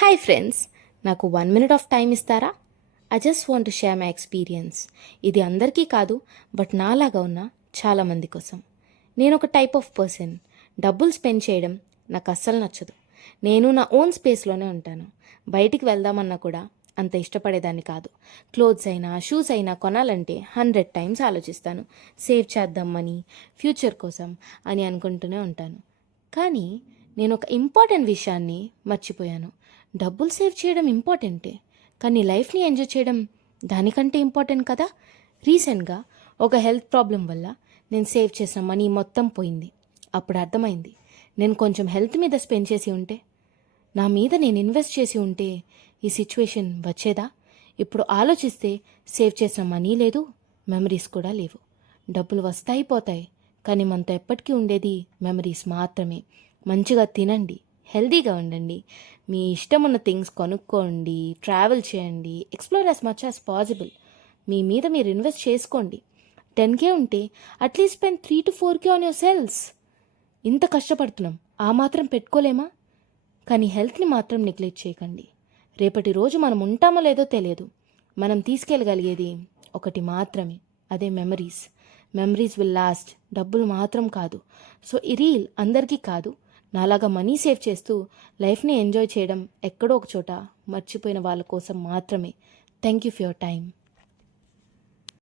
Hi friends, నాకు 1 minute of time ఇస్తారా? I just want to share my experience. ఇది అందరికీ కాదు, బట్ నాలాగా ఉన్న చాలామంది కోసం. నేను ఒక టైప్ ఆఫ్ పర్సన్. డబ్బులు స్పెండ్ చేయడం నాకు అస్సలు నచ్చదు. నేను నా ఓన్ స్పేస్లోనే ఉంటాను. బయటికి వెళ్దామన్నా కూడా అంత ఇష్టపడేదాన్ని కాదు. క్లోత్స్ అయినా షూస్ అయినా కొనాలంటే 100 times ఆలోచిస్తాను. సేవ్ చేద్దాం మనీ, ఫ్యూచర్ కోసం అని అనుకుంటూనే ఉంటాను. కానీ నేను ఒక ఇంపార్టెంట్ విషయాన్ని మర్చిపోయాను. డబ్బులు సేవ్ చేయడం ఇంపార్టెంటే, కానీ లైఫ్ని ఎంజాయ్ చేయడం దానికంటే ఇంపార్టెంట్ కదా. రీసెంట్గా ఒక హెల్త్ ప్రాబ్లం వల్ల నేను సేవ్ చేసిన మనీ మొత్తం పోయింది. అప్పుడు అర్థమైంది, నేను కొంచెం హెల్త్ మీద స్పెండ్ చేసి ఉంటే, నా మీద నేను ఇన్వెస్ట్ చేసి ఉంటే ఈ సిచ్యువేషన్ వచ్చేదా? ఇప్పుడు ఆలోచిస్తే సేవ్ చేసిన మనీ లేదు, మెమరీస్ కూడా లేవు. డబ్బులు వస్తాయి పోతాయి, కానీ మనతో ఎప్పటికీ ఉండేది మెమరీస్ మాత్రమే. మంచిగా తినండి, హెల్దీగా ఉండండి, మీ ఇష్టం ఉన్న థింగ్స్ కొనుక్కోండి, ట్రావెల్ చేయండి, explore as much as possible. మీ మీద మీరు ఇన్వెస్ట్ చేసుకోండి. 10K ఉంటే at least spend 3 to 4K on your selves. ఇంత కష్టపడుతున్నాం, ఆ మాత్రం పెట్టుకోలేమా? కానీ హెల్త్ని మాత్రం నెగ్లెక్ట్ చేయకండి. రేపటి రోజు మనం ఉంటామో లేదో తెలియదు. మనం తీసుకెళ్ళగలిగేది ఒకటి మాత్రమే, అదే మెమరీస్. మెమరీస్ విల్ లాస్ట్, డబ్బులు మాత్రం కాదు. సో ఈ రీల్ అందరికీ కాదు, నాలాగా మనీ సేవ్ చేస్తూ లైఫ్ని ఎంజాయ్ చేయడం ఎక్కడో ఒక చోట మర్చిపోయిన వాళ్ళ కోసం మాత్రమే. Thank you for your time.